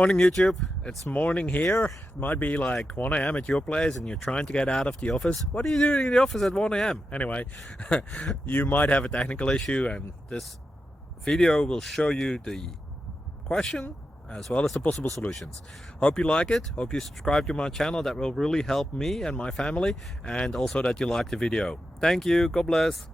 Morning YouTube, it's morning here. It might be like 1 a.m. at your place and you're trying to get out of the office. What are you doing in the office at 1 a.m? Anyway, you might have a technical issue and this video will show you the question as well as the possible solutions. Hope you like it, hope you subscribe to my channel. That will really help me and my family, and also that you like the video. Thank you, God bless.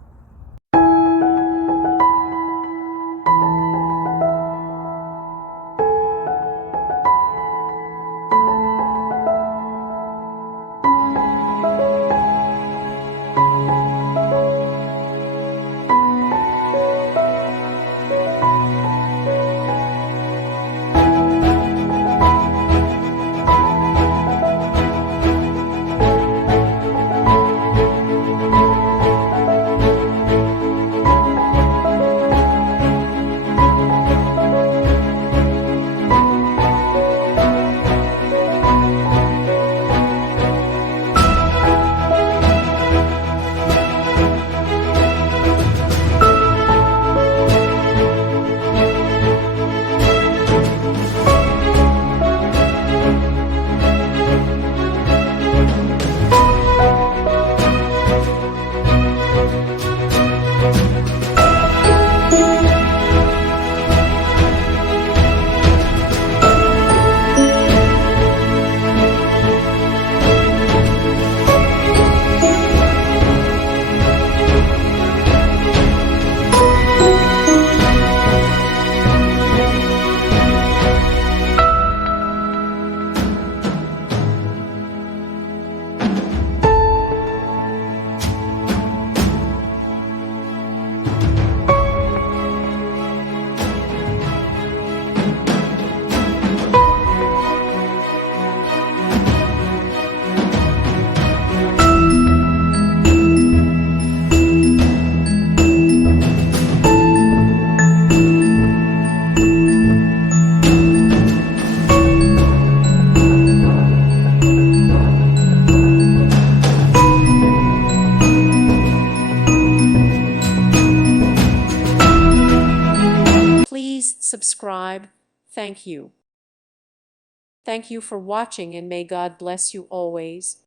Please subscribe. Thank you. Thank you for watching, and may God bless you always.